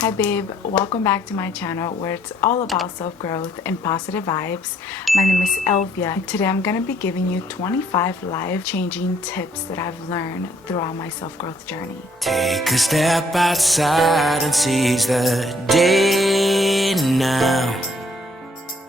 Hi babe, welcome back to my channel where it's all about self-growth and positive vibes. My name is Elvia and today I'm gonna be giving you 25 life-changing tips that I've learned throughout my self-growth journey. Take a step outside and seize the day now.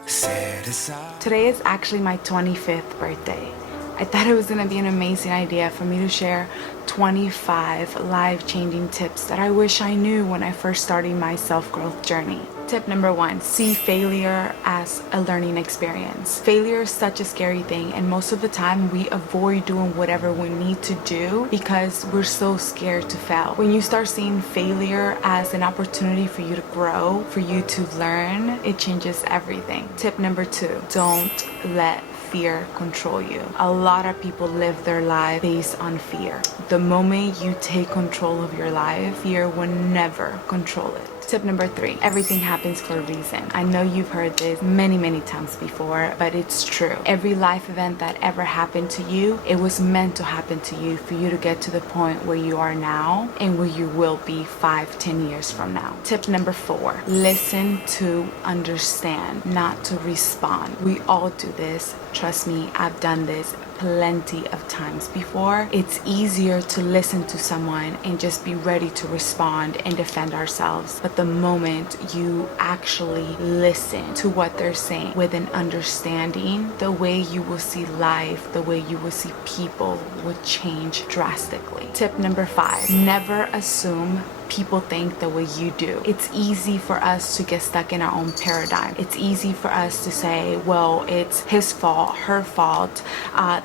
Set aside. Today is actually my 25th birthday. I thought it was gonna be an amazing idea for me to share 25 life-changing tips that I wish I knew when I first started my self-growth journey. Tip number 1, see failure as a learning experience. Failure is such a scary thing, and most of the time we avoid doing whatever we need to do because we're so scared to fail. When you start seeing failure as an opportunity for you to grow, for you to learn, it changes everything. Tip number 2, don't let fear control you. A lot of people live their life based on fear. The moment you take control of your life, fear will never control it. Tip number 3, everything happens for a reason. I know you've heard this many times before, but it's true. Every life event that ever happened to you, it was meant to happen to you for you to get to the point where you are now and where you will be 5-10 years from now. Tip number 4, listen to understand, not to respond. We all do this. Trust me, I've done this plenty of times before. It's easier to listen to someone and just be ready to respond and defend ourselves. But the moment you actually listen to what they're saying with an understanding, the way you will see life, the way you will see people will change drastically. Tip number 5, never assume people think the way you do. It's easy for us to get stuck in our own paradigm. It's easy for us to say, well, it's his fault, her fault.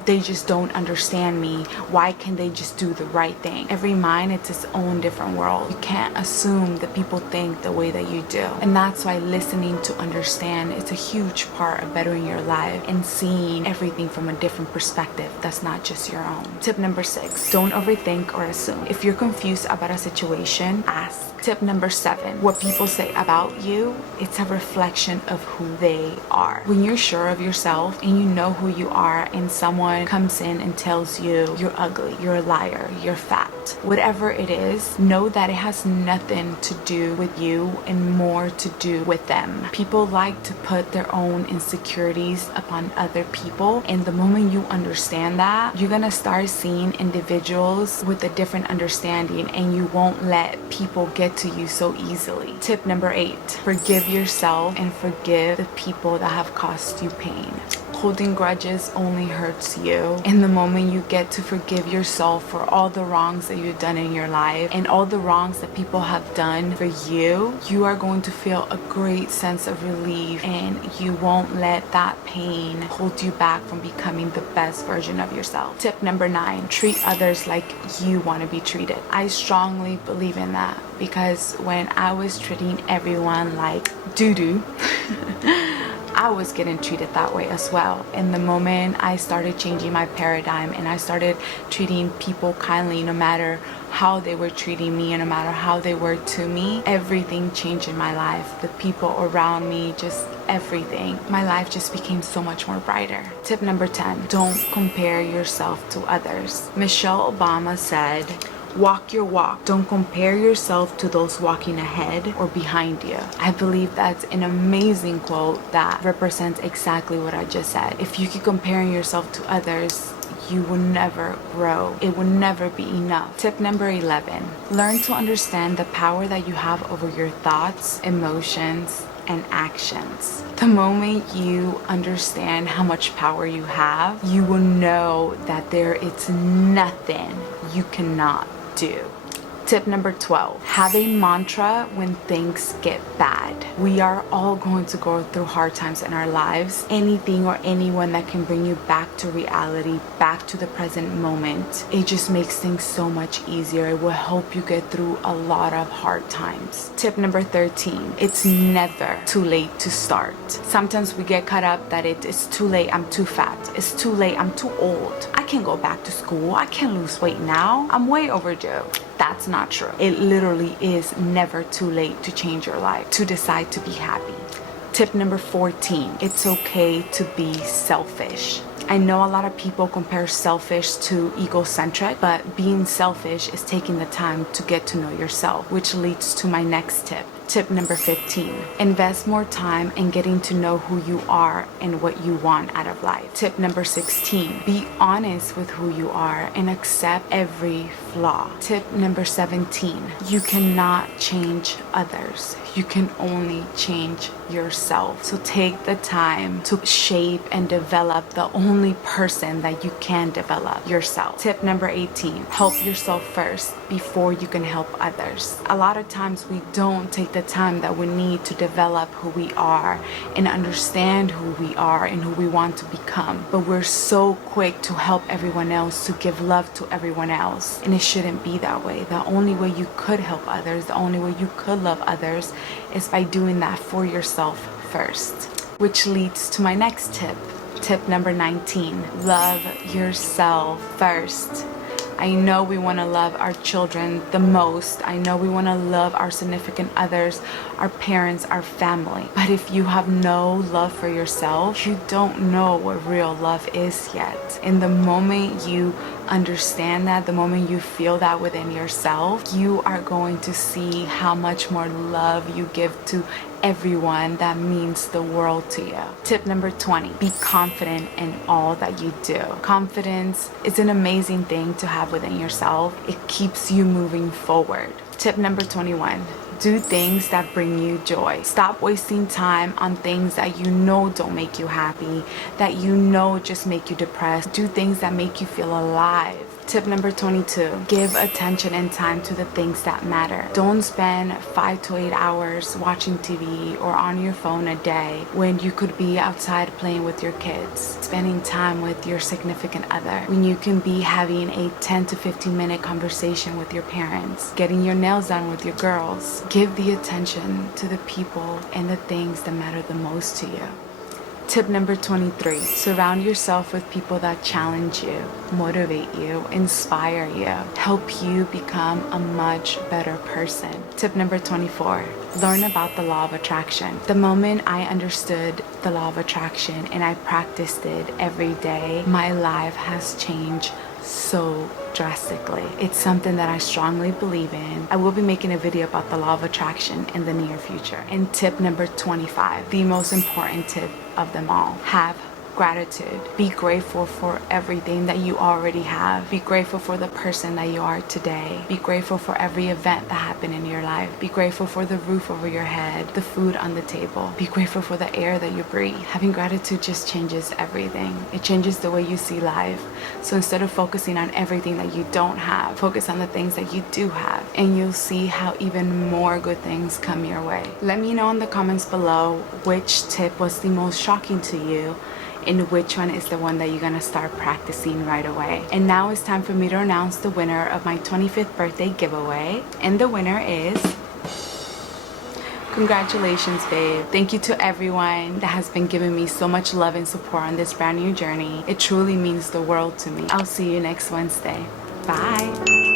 They just don't understand me. Why can't they just do the right thing? Every mind, it's its own different world. You can't assume that people think the way that you do. And that's why listening to understand is a huge part of bettering your life and seeing everything from a different perspective that's not just your own. Tip number 6, don't overthink or assume. If you're confused about a situation, ask. Tip number 7, what people say about you, it's a reflection of who they are. When you're sure of yourself and you know who you are and someone comes in and tells you you're ugly, you're a liar, you're fat, whatever it is, know that it has nothing to do with you and more to do with them. People like to put their own insecurities upon other people, and the moment you understand that, you're gonna start seeing individuals with a different understanding and you won't let people get to you so easily. Tip number 8, forgive yourself and forgive the people that have caused you pain. Holding grudges only hurts you. In the moment you get to forgive yourself for all the wrongs that you've done in your life and all the wrongs that people have done for you, you are going to feel a great sense of relief and you won't let that pain hold you back from becoming the best version of yourself. Tip number 9, treat others like you want to be treated. I strongly believe in that because when I was treating everyone like doo-doo, I was getting treated that way as well. And the moment I started changing my paradigm and I started treating people kindly, no matter how they were treating me and no matter how they were to me, everything changed in my life. The people around me, just everything. My life just became so much more brighter. Tip number 10, don't compare yourself to others. Michelle Obama said, walk your walk. Don't compare yourself to those walking ahead or behind you. I believe that's an amazing quote that represents exactly what I just said. If you keep comparing yourself to others, you will never grow. It will never be enough. Tip number 11, learn to understand the power that you have over your thoughts, emotions, and actions. The moment you understand how much power you have, you will know that there is nothing you cannot do. Tip number 12, have a mantra when things get bad. We are all going to go through hard times in our lives. Anything or anyone that can bring you back to reality, back to the present moment, it just makes things so much easier. It will help you get through a lot of hard times. Tip number 13, it's never too late to start. Sometimes we get caught up that it's too late, I'm too fat. It's too late, I'm too old. I can't go back to school. I can't lose weight now. I'm way overdue. That's not true. It literally is never too late to change your life, to decide to be happy. Tip number 14, it's okay to be selfish. I know a lot of people compare selfish to egocentric, but being selfish is taking the time to get to know yourself, which leads to my next tip. Tip number 15, invest more time in getting to know who you are and what you want out of life. Tip number 16, be honest with who you are and accept every flaw. Tip number 17, you cannot change others. You can only change yourself. So take the time to shape and develop the only person that you can develop, yourself. Tip number 18, help yourself first before you can help others. A lot of times we don't take the time that we need to develop who we are and understand who we are and who we want to become. But we're so quick to help everyone else, to give love to everyone else. And it shouldn't be that way. The only way you could help others, the only way you could love others is by doing that for yourself first. Which leads to my next tip. Tip number 19, love yourself first. I know we want to love our children the most. I know we want to love our significant others, our parents, our family. But if you have no love for yourself, you don't know what real love is yet. And the moment you understand that, the moment you feel that within yourself, you are going to see how much more love you give to everyone that means the world to you. Tip number 20, be confident in all that you do. Confidence is an amazing thing to have within yourself. It keeps you moving forward. Tip number 21, do things that bring you joy. Stop wasting time on things that you know don't make you happy, that you know just make you depressed. Do things that make you feel alive. Tip number 22, give attention and time to the things that matter. Don't spend 5 to 8 hours watching TV or on your phone a day when you could be outside playing with your kids, spending time with your significant other, when you can be having a 10 to 15 minute conversation with your parents, getting your nails done with your girls. Give the attention to the people and the things that matter the most to you. Tip number 23, surround yourself with people that challenge you, motivate you, inspire you, help you become a much better person. Tip number 24, learn about the law of attraction. The moment I understood the law of attraction and I practiced it every day, my life has changed so drastically. It's something that I strongly believe in. I will be making a video about the law of attraction in the near future. And tip number 25, the most important tip of them all, have gratitude. Be grateful for everything that you already have. Be grateful for the person that you are today. Be grateful for every event that happened in your life. Be grateful for the roof over your head, the food on the table. Be grateful for the air that you breathe. Having gratitude just changes everything. It changes the way you see life. So instead of focusing on everything that you don't have, focus on the things that you do have, and you'll see how even more good things come your way. Let me know in the comments below which tip was the most shocking to you and which one is the one that you're gonna start practicing right away. And now it's time for me to announce the winner of my 25th birthday giveaway. And the winner is... Congratulations, babe. Thank you to everyone that has been giving me so much love and support on this brand new journey. It truly means the world to me. I'll see you next Wednesday. Bye.